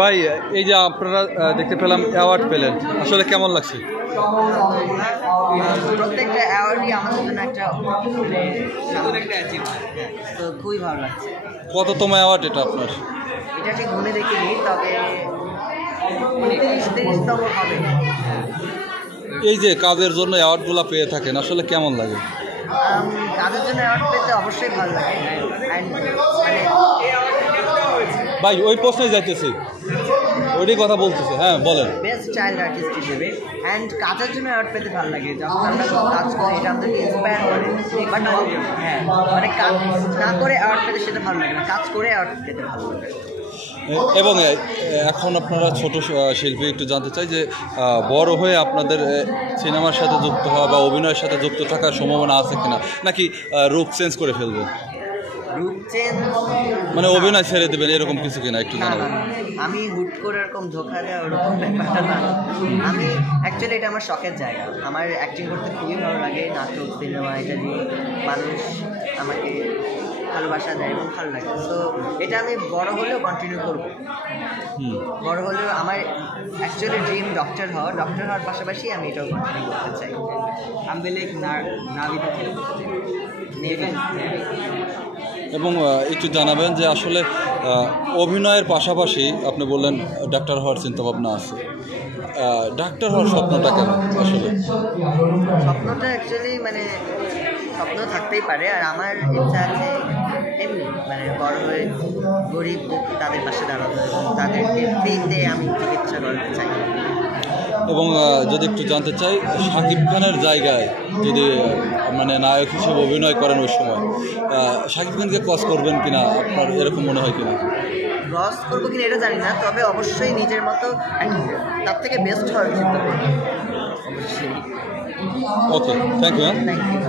ভাই এই যে আপনারা দেখতে পেলাম অ্যাওয়ার্ড পেলেন, আসলে কেমন লাগছে? প্রত্যেকটা অ্যাওয়ার্ডই আমাদের জন্য একটা তো খুবই ভালো লাগছে। কততম অ্যাওয়ার্ড এটা আপনার? এটা ঠিক গুনে দেখিনি, তবে 29-30তম হবে। এই যে কাজের জন্য অ্যাওয়ার্ডগুলো পেয়ে থাকেন, আসলে কেমন লাগে? কাজের জন্য অ্যাওয়ার্ড পেতে অবশ্যই ভালো লাগে। মানে ভাই ওই প্রশ্নে যাইতেছি, ওইটাই কথা বলতেছে। হ্যাঁ বলেন। বেস্ট চাইল্ড আর্টিস্ট হিসেবে অ্যান্ড কাজের জন্য অ্যাওয়ার্ড পেতে ভালো লাগে, যখন আমরা কাজ করি এটা আমাদেরকে ইন্সপায়ার করে। বাট হ্যাঁ, মানে কাজ না করে অ্যাওয়ার্ড পেতে সেটা ভালো লাগে না, কাজ করে অ্যাওয়ার্ড পেতে ভালো লাগে। এবং এখন আপনারা ছোট শিল্পী, একটু জানতে চাই যে বড় হয়ে আপনাদের সিনেমার সাথে যুক্ত হওয়া বা অভিনয়ের সাথে যুক্ত থাকার সম্ভাবনা আছে কিনা, নাকি রূপ চেঞ্জ করে ফেলবেন? রূপ চেঞ্জ মানে অভিনয় ছেড়ে দেবেন এরকম কিছু কিনা একটু জানাবেন। আমি হুট করে এরকম ধোকা দেওয়া ওরকম ব্যাপারটা না। আমি অ্যাকচুয়ালি এটা আমার শখের জায়গা, আমার অ্যাক্টিং করতে খুবই ভালো লাগে। নাটক, সিনেমা এটা দিয়ে মানুষ আমাকে ভালোবাসা দেয় এবং ভালো লাগে। সো এটা আমি বড় হলেও কন্টিনিউ করবো। বড় হলেও আমার অ্যাকচুয়ালি ড্রিম ডক্টর হওয়ার পাশাপাশি আমি এটাও কন্টিনিউ করতে চাই। আমি লাইক নাবিক নেবেন। এবং একটু জানাবেন যে আসলে অভিনয়ের পাশাপাশি আপনি বললেন ডাক্তার হওয়ার চিন্তাভাবনা আছে, ডাক্তার হওয়ার স্বপ্নটা কেন? আসলে স্বপ্নটা অ্যাকচুয়ালি মানে স্বপ্ন থাকতেই পারে, আর আমার ইচ্ছা আছে এমনি মানে বড় হয়ে গরিব তাদের পাশে দাঁড়ানো এবং তাদেরকে ফ্রিতে আমি চিকিৎসা করাতে চাই। এবং যদি একটু জানতে চাই, শাকিব খানের জায়গায় যদি মানে নায়ক হিসেবে অভিনয় করেন ওই সময় শাকিব খানকে ক্রস করবেন কিনা, আপনার এরকম মনে হয় কিনা? ক্রস করবো কিনা এটা জানি না, তবে অবশ্যই নিজের মতো তার থেকে বেস্ট হওয়ার চিন্তা করবো অবশ্যই। Okay, thank you. Thank you.